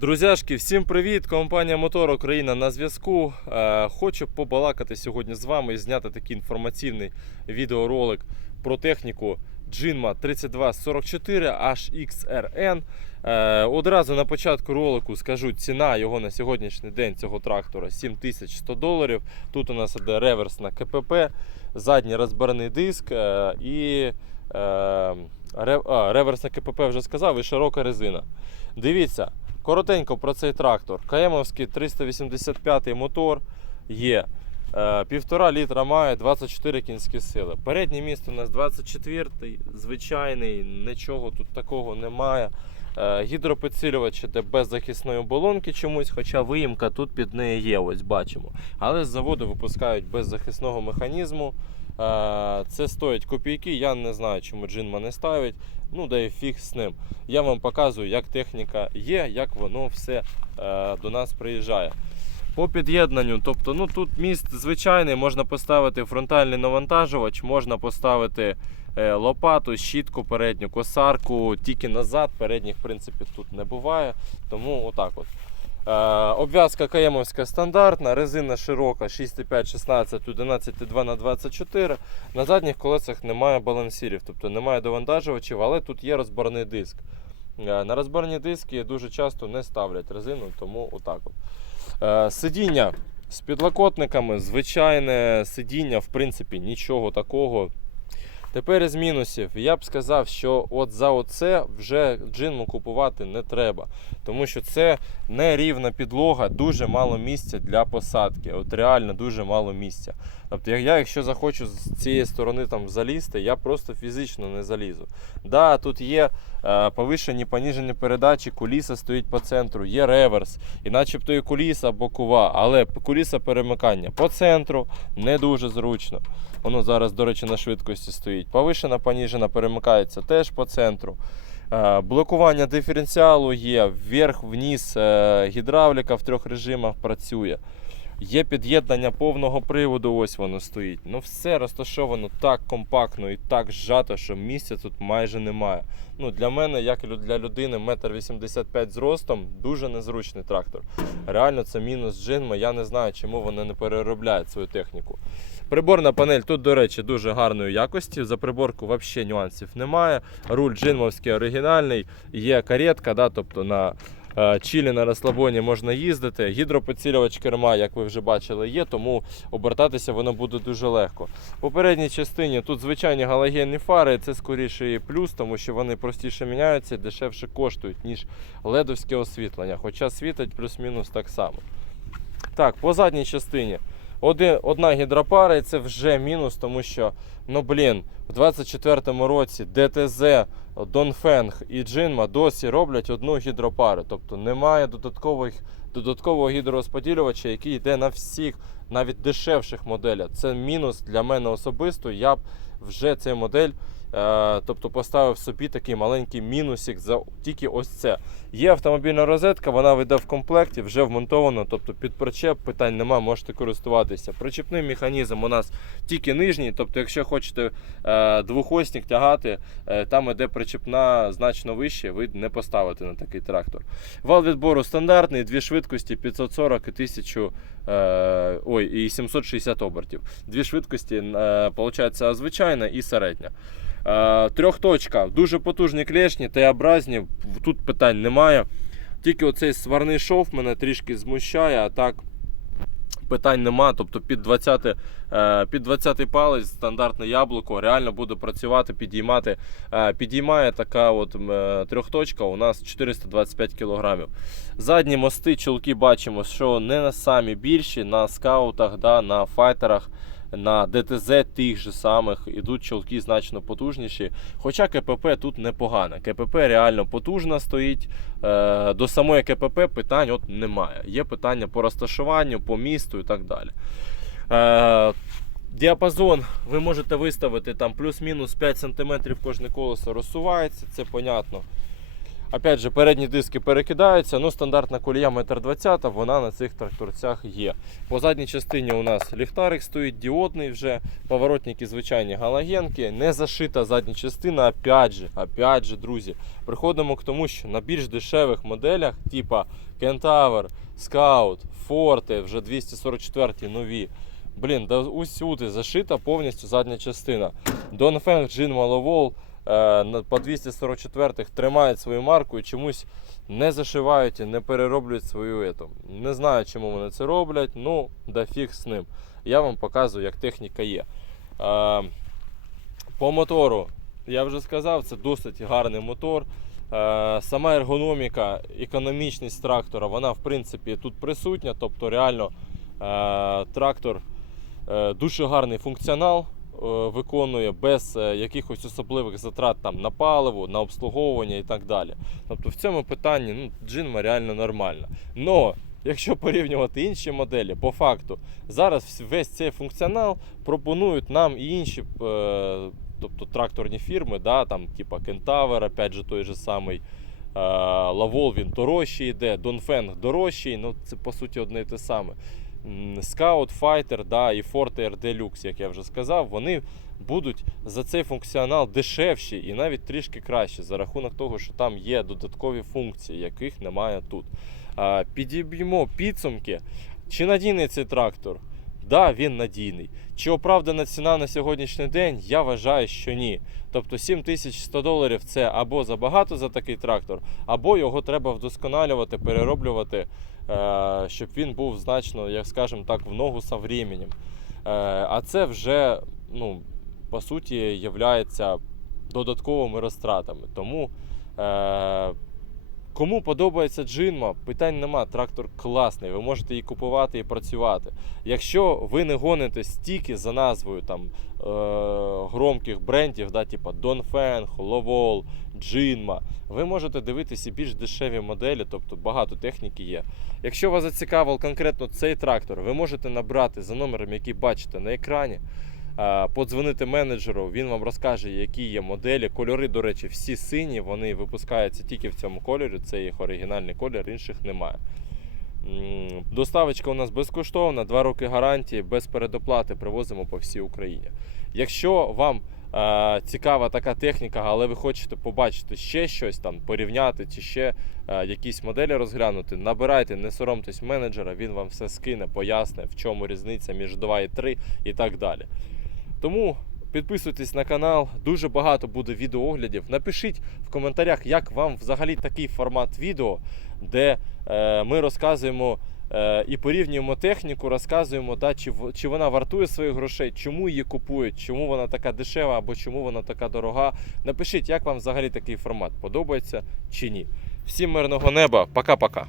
Друзяшки, всім привіт! Компанія Мотор Україна на зв'язку. Е, Хочу побалакати сьогодні з вами і зняти такий інформаційний відеоролик про техніку Jinma 3244 HXRN. Одразу на початку ролику скажу ціна його на сьогоднішній день цього трактора 7100 доларів. Тут у нас іде реверсна КПП, задній розбираний диск е, і е, ре- реверсна КПП вже сказав, і широка резина. Дивіться, коротенько про цей трактор. КМовський 385 мотор є. Е, Півтора літра має 24 кінські сили. Переднє місто у нас 24-й, звичайний, нічого тут такого немає. Е, Гідропідсилювач іде без захисної оболонки чомусь, хоча виїмка тут під нею є, ось бачимо. Але з заводу випускають без захисного механізму. Е, Це стоїть копійки. Я не знаю, чому Джинма не ставить. Ну, да фіг з ним. Я вам показую, як техніка є, як воно все е, до нас приїжджає. По під'єднанню, тобто, ну тут міст звичайний, можна поставити фронтальний навантажувач, можна поставити е, лопату, щітку передню, косарку, тільки назад. Передніх, в принципі, тут не буває. Тому отак от. Е, обв'язка КМовська стандартна, резина широка 6,5, 16, 11,2 на 24. На задніх колесах немає балансірів, тобто немає довантажувачів, але тут є розборний диск. Е, На розборні диски дуже часто не ставлять резину, тому отак от. Е, Сидіння з підлокотниками, звичайне сидіння, в принципі, нічого такого. Тепер із мінусів. Я б сказав, що от за оце вже джинму купувати не треба. Тому що це нерівна підлога, дуже мало місця для посадки. От реально дуже мало місця. Тобто, я, якщо захочу з цієї сторони там залізти, я просто фізично не залізу. Да, тут є повишені, поніжені передачі, куліса стоїть по центру, є реверс, і начебто і куліса бокова, але куліса перемикання по центру не дуже зручно. Воно зараз, до речі, на швидкості стоїть. Повишена, поніжена перемикається теж по центру. Е, Блокування диференціалу є, вверх-вниз, е, гідравліка в трьох режимах працює. Є під'єднання повного приводу, ось воно стоїть. Ну все розташовано так компактно і так зжато, що місця тут майже немає. Ну, для мене, як і для людини 1,85 м зростом, дуже незручний трактор. Реально, це мінус джинма. Я не знаю, чому вони не переробляють свою техніку. Приборна панель тут, до речі, дуже гарної якості. За приборку взагалі нюансів немає. Руль джинмовський оригінальний, є каретка, да, тобто на чилі на розслабоні можна їздити. Гідропоцілювач керма, як ви вже бачили, є, тому обертатися воно буде дуже легко. В попередній частині тут звичайні галогенні фари, це скоріше і плюс, тому що вони простіше міняються і дешевше коштують, ніж ледовське освітлення, хоча світить плюс-мінус так само. Так, по задній частині. Один, одна гідропара і це вже мінус, тому що, ну блін, в 24-му році ДТЗ, Донфенг і Джинма досі роблять одну гідропару. Тобто немає додаткових, додаткового гідророзподілювача, який йде на всіх, навіть дешевших моделях. Це мінус для мене особисто. Я б вже цей модель. Е, тобто поставив собі такий маленький мінусик за тільки ось це. Є автомобільна розетка, вона йде в комплекті, вже вмонтована, тобто під причеп питань нема, можете користуватися. Причепний механізм у нас тільки нижній, тобто, якщо хочете е, двохосник тягати, е, там іде причепна значно вище, ви не поставите на такий трактор. Вал відбору стандартний, дві швидкості 540 і 1000, е, ой, і 760 обертів. Дві швидкості, виходить, звичайна і середня. Е, Трьохточка, дуже потужні клешні, Т-образні, тут питань немає. Тільки оцей сварний шов мене трішки змущає, а так питань нема. Тобто під 20, е, під 20 палець стандартне яблуко реально буде працювати, підіймати. Е, Підіймає така от трьохточка у нас 425 кг. Задні мости, чолки бачимо, що не на самі більші, на скаутах, да, на файтерах. На ДТЗ тих же самих ідуть чолки значно потужніші. Хоча КПП тут непогане. КПП реально потужна стоїть. Е, До самої КПП питань от немає. Є питання по розташуванню, по місту і так далі. Е, Діапазон ви можете виставити там плюс-мінус 5 см кожне колесо розсувається, це понятно. Опять же, передні диски перекидаються, ну стандартна колія 1,20 м, вона на цих тракторцях є. По задній частині у нас ліхтарик стоїть, діодний вже, поворотники звичайні галогенки, не зашита задня частина, опять же, опять же, друзі. Приходимо к тому, що на більш дешевих моделях, типа Kentaur, Scout, Forte, вже 244 нові. Блін, да усюди зашита повністю задня частина. Malowol е, на- по 244-х тримають свою марку і чомусь не зашивають і не перероблюють свою ету. Не знаю, чому вони це роблять, ну да фіг з ним. Я вам показую, як техніка є. Е, по мотору, я вже сказав, це досить гарний мотор. Е, Сама ергономіка, економічність трактора, вона в принципі тут присутня. Тобто, реально е, трактор е, дуже гарний функціонал е, виконує без е, якихось особливих затрат там, на паливо, на обслуговування і так далі. Тобто в цьому питанні ну, Джинма реально нормальна. Но якщо порівнювати інші моделі, по факту зараз весь цей функціонал пропонують нам і інші. Е, Тобто тракторні фірми, да, там, типа Kentaur, опять же той же самий е, Lavol, він дорожчий йде, Dongfeng дорожчий, ну це по суті одне і те саме. Scout, Fighter да, і Forte RD Lux, як я вже сказав, вони будуть за цей функціонал дешевші і навіть трішки кращі за рахунок того, що там є додаткові функції, яких немає тут. Підіб'ємо підсумки. Чи надійний цей трактор? Да, він надійний. Чи оправдана ціна на сьогоднішній день? Я вважаю, що ні. Тобто 7100 доларів це або забагато за такий трактор, або його треба вдосконалювати, перероблювати, е, щоб він був значно, як скажемо так, в ногу со временем. Е, А це вже, ну, по суті, являється додатковими розтратами. Тому е, Кому подобається джинма, питань нема. Трактор класний, ви можете її купувати і працювати. Якщо ви не гонитесь тільки за назвою там, е- громких брендів, да, типу Dongfeng, Lovol, Jinma, ви можете дивитися більш дешеві моделі, тобто багато техніки є. Якщо вас зацікавив конкретно цей трактор, ви можете набрати за номером, який бачите на екрані. Подзвонити менеджеру, він вам розкаже, які є моделі. Кольори, до речі, всі сині, вони випускаються тільки в цьому кольорі. Це їх оригінальний колір, інших немає. Доставочка у нас безкоштовна, 2 роки гарантії, без передоплати привозимо по всій Україні. Якщо вам е, цікава така техніка, але ви хочете побачити ще щось там, порівняти чи ще е, якісь моделі розглянути, набирайте, не соромтесь менеджера, він вам все скине, поясне, в чому різниця між 2 і 3 і так далі. Тому підписуйтесь на канал, дуже багато буде відеооглядів. Напишіть в коментарях, як вам взагалі такий формат відео, де е, ми розказуємо е, і порівнюємо техніку, розказуємо, да, чи, чи вона вартує своїх грошей, чому її купують, чому вона така дешева або чому вона така дорога. Напишіть, як вам взагалі такий формат подобається чи ні. Всім мирного неба, пока-пока.